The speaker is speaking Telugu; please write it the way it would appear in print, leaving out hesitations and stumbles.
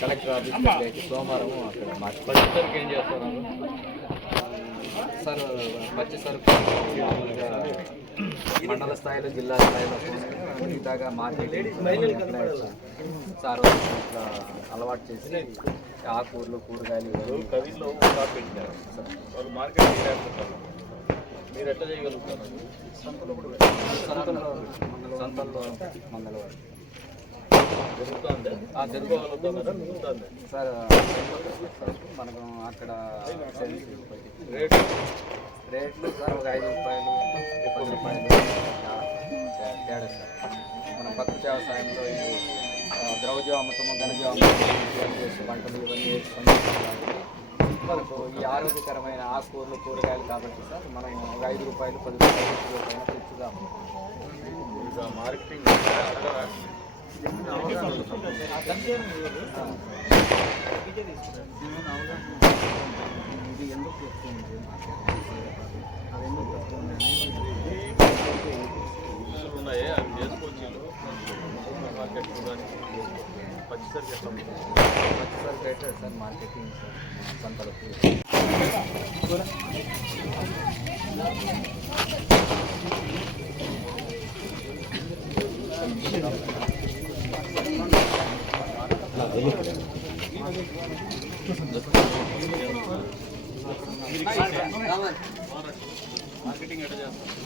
కలెక్టర్ ఆఫీస్ సోమవారం అక్కడ మార్చి ఏం చేస్తారు సార్? పచ్చి సరుకు మామూలుగా మండల స్థాయిలో జిల్లా స్థాయిలో మిగతాగా మార్కెటింగ్ సార్ ఇట్లా అలవాటు చేసి ఆకుకూరలు కూరగాయలు కవిలో పెట్టారు సార్. వాళ్ళు మార్కెటింగ్ మీరు ఎట్లా చేయగలుగుతారు? సంతల్లో మంగళవారం జరుగుతుంది. జరుగుతుంది సార్. మనకు అక్కడ రేట్లు సార్ ఒక 5 రూపాయలు 10 రూపాయలు తేడా సార్. మన పక్క వ్యవసాయంలో ఇది ద్రవజీవ అమృతము ఘనజీవ అమృతం చేసే పంటలు ఇవన్నీ మనకు ఈ ఆరోగ్యకరమైన ఆకుకూరలు కూరగాయలు కాబట్టి సార్ మనం ఒక 5 రూపాయలు 10 రూపాయలు తెచ్చుగా మార్కెటింగ్ ఇది ఎందుకు చెప్తుంది అది ఎందుకు చెప్తుంది ఉన్నాయే అవి చేసుకోవచ్చు. మార్కెట్ పచ్చిసరికి ఎట్లా పచ్చిసరికి అయితే సార్ మార్కెటింగ్ సార్ సంతలకు మార్కెటింగ్ ఎట్లా చేస్తారు?